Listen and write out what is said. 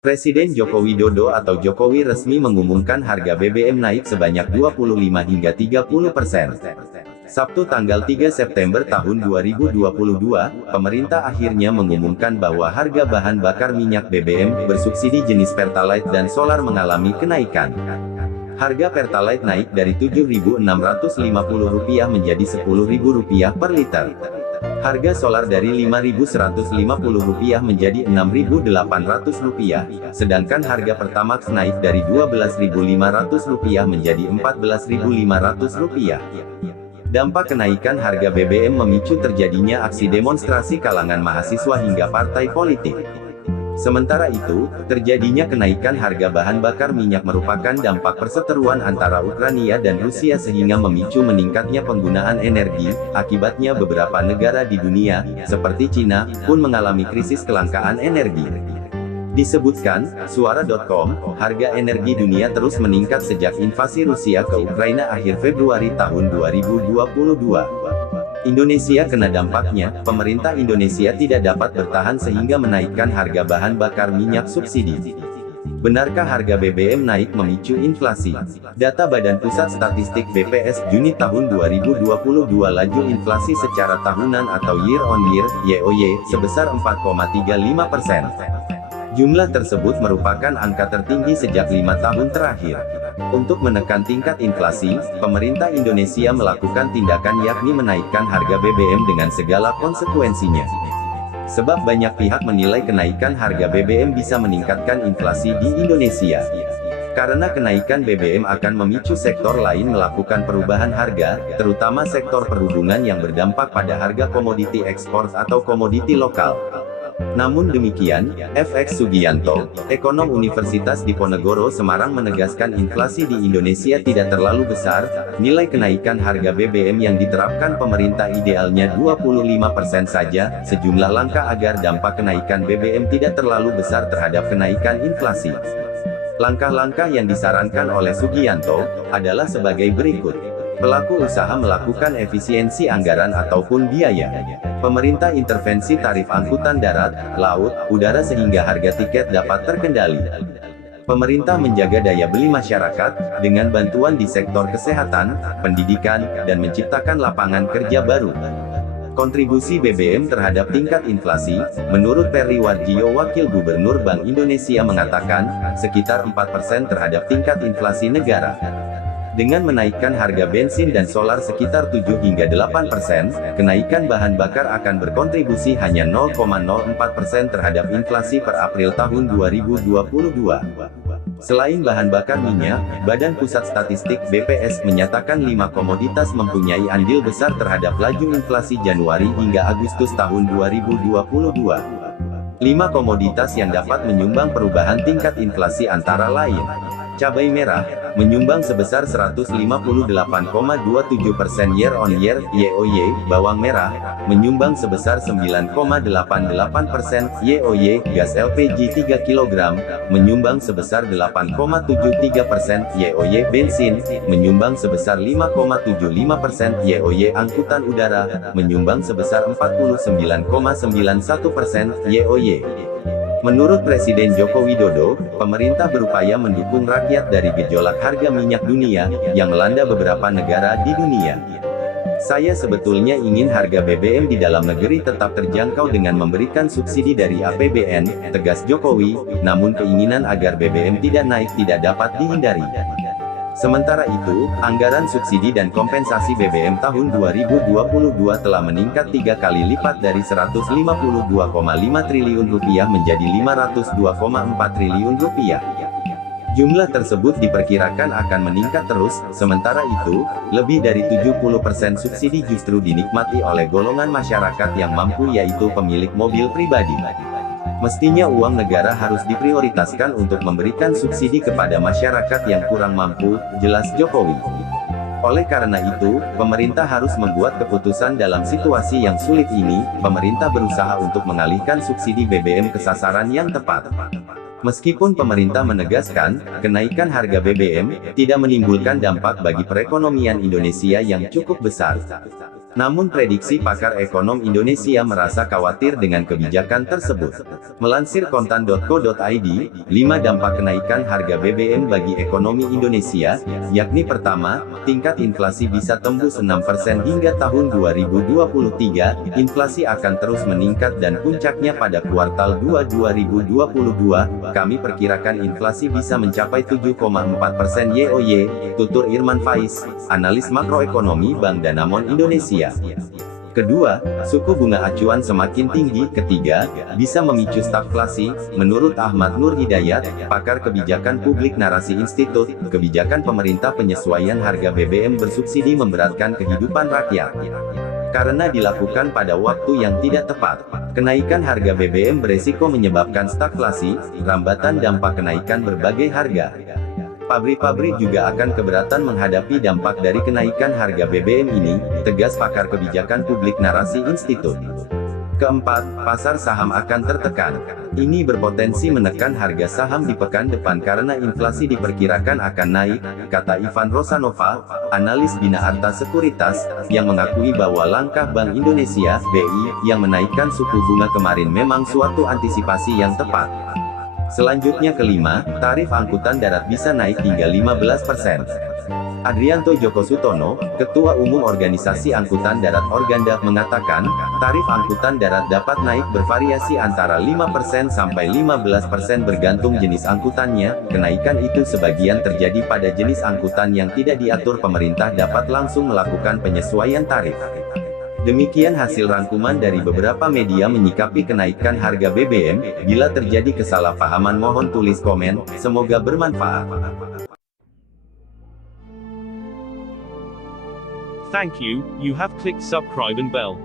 Presiden Joko Widodo atau Jokowi resmi mengumumkan harga BBM naik sebanyak 25 hingga 30%. Sabtu tanggal 3 September tahun 2022, pemerintah akhirnya mengumumkan bahwa harga bahan bakar minyak BBM bersubsidi jenis Pertalite dan solar mengalami kenaikan. Harga Pertalite naik dari Rp7.650 menjadi Rp10.000 per liter. Harga solar dari Rp5.150 menjadi Rp6.800, sedangkan harga Pertamax naik dari Rp12.500 menjadi Rp14.500. Dampak kenaikan harga BBM memicu terjadinya aksi demonstrasi kalangan mahasiswa hingga partai politik. Sementara itu, terjadinya kenaikan harga bahan bakar minyak merupakan dampak perseteruan antara Ukraina dan Rusia sehingga memicu meningkatnya penggunaan energi. Akibatnya beberapa negara di dunia, seperti Cina, pun mengalami krisis kelangkaan energi. Disebutkan, Suara.com, harga energi dunia terus meningkat sejak invasi Rusia ke Ukraina akhir Februari tahun 2022. Indonesia kena dampaknya, pemerintah Indonesia tidak dapat bertahan sehingga menaikkan harga bahan bakar minyak subsidi. Benarkah harga BBM naik memicu inflasi? Data Badan Pusat Statistik BPS Juni tahun 2022 laju inflasi secara tahunan atau year on year, YoY, sebesar 4,35%. Jumlah tersebut merupakan angka tertinggi sejak 5 tahun terakhir. Untuk menekan tingkat inflasi, pemerintah Indonesia melakukan tindakan yakni menaikkan harga BBM dengan segala konsekuensinya. Sebab banyak pihak menilai kenaikan harga BBM bisa meningkatkan inflasi di Indonesia. Karena kenaikan BBM akan memicu sektor lain melakukan perubahan harga, terutama sektor perhubungan yang berdampak pada harga komoditi ekspor atau komoditi lokal. Namun demikian, F.X. Sugianto, ekonom Universitas Diponegoro Semarang menegaskan inflasi di Indonesia tidak terlalu besar. Nilai kenaikan harga BBM yang diterapkan pemerintah idealnya 25% saja. Sejumlah langkah agar dampak kenaikan BBM tidak terlalu besar terhadap kenaikan inflasi. Langkah-langkah yang disarankan oleh Sugianto adalah sebagai berikut. Pelaku usaha melakukan efisiensi anggaran ataupun biaya. Pemerintah intervensi tarif angkutan darat, laut, udara sehingga harga tiket dapat terkendali. Pemerintah menjaga daya beli masyarakat, dengan bantuan di sektor kesehatan, pendidikan, dan menciptakan lapangan kerja baru. Kontribusi BBM terhadap tingkat inflasi, menurut Perry Warjio Wakil Gubernur Bank Indonesia mengatakan, sekitar 4% terhadap tingkat inflasi negara. Dengan menaikkan harga bensin dan solar sekitar 7 hingga 8%, kenaikan bahan bakar akan berkontribusi hanya 0,04% terhadap inflasi per April tahun 2022. Selain bahan bakar minyak, Badan Pusat Statistik BPS menyatakan 5 komoditas mempunyai andil besar terhadap laju inflasi Januari hingga Agustus tahun 2022. 5 komoditas yang dapat menyumbang perubahan tingkat inflasi antara lain: cabai merah, menyumbang sebesar 158,27% year on year, YoY, bawang merah, menyumbang sebesar 9,88% YoY, gas LPG 3 kg, menyumbang sebesar 8,73% YoY, bensin, menyumbang sebesar 5,75% YoY, angkutan udara, menyumbang sebesar 49,91% YoY. Menurut Presiden Joko Widodo, pemerintah berupaya mendukung rakyat dari gejolak harga minyak dunia, yang melanda beberapa negara di dunia. Saya sebetulnya ingin harga BBM di dalam negeri tetap terjangkau dengan memberikan subsidi dari APBN, tegas Jokowi, namun keinginan agar BBM tidak naik tidak dapat dihindari. Sementara itu, anggaran subsidi dan kompensasi BBM tahun 2022 telah meningkat 3 kali lipat dari Rp152,5 triliun menjadi Rp502,4 triliun. Jumlah tersebut diperkirakan akan meningkat terus. Sementara itu, lebih dari 70% subsidi justru dinikmati oleh golongan masyarakat yang mampu, yaitu pemilik mobil pribadi. Mestinya uang negara harus diprioritaskan untuk memberikan subsidi kepada masyarakat yang kurang mampu, jelas Jokowi. Oleh karena itu, pemerintah harus membuat keputusan dalam situasi yang sulit ini. Pemerintah berusaha untuk mengalihkan subsidi BBM ke sasaran yang tepat. Meskipun pemerintah menegaskan, kenaikan harga BBM tidak menimbulkan dampak bagi perekonomian Indonesia yang cukup besar. Namun prediksi pakar ekonom Indonesia merasa khawatir dengan kebijakan tersebut. Melansir kontan.co.id, 5 dampak kenaikan harga BBM bagi ekonomi Indonesia, yakni pertama, tingkat inflasi bisa tembus 6% hingga tahun 2023, inflasi akan terus meningkat dan puncaknya pada kuartal 2 2022, kami perkirakan inflasi bisa mencapai 7,4% YoY, tutur Irman Faiz, analis makroekonomi Bank Danamon Indonesia. Kedua, suku bunga acuan semakin tinggi. Ketiga, bisa memicu stagflasi. Menurut Ahmad Nur Hidayat, pakar kebijakan publik Narasi Institut, kebijakan pemerintah penyesuaian harga BBM bersubsidi memberatkan kehidupan rakyat. Karena dilakukan pada waktu yang tidak tepat, kenaikan harga BBM beresiko menyebabkan stagflasi, rambatan dampak kenaikan berbagai harga. Pabrik-pabrik juga akan keberatan menghadapi dampak dari kenaikan harga BBM ini, tegas pakar kebijakan publik Narasi Institut. Keempat, pasar saham akan tertekan. Ini berpotensi menekan harga saham di pekan depan karena inflasi diperkirakan akan naik, kata Ivan Rosanova, analis Bina Arta Sekuritas, yang mengakui bahwa langkah Bank Indonesia (BI) yang menaikkan suku bunga kemarin memang suatu antisipasi yang tepat. Selanjutnya kelima, tarif angkutan darat bisa naik hingga 15%. Adrianto Djoko Sutono, Ketua Umum Organisasi Angkutan Darat Organda, mengatakan, tarif angkutan darat dapat naik bervariasi antara 5% sampai 15% bergantung jenis angkutannya. Kenaikan itu sebagian terjadi pada jenis angkutan yang tidak diatur pemerintah dapat langsung melakukan penyesuaian tarif. Demikian hasil rangkuman dari beberapa media menyikapi kenaikan harga BBM. Bila terjadi kesalahpahaman mohon tulis komen, semoga bermanfaat. Thank you, you have clicked subscribe and bell.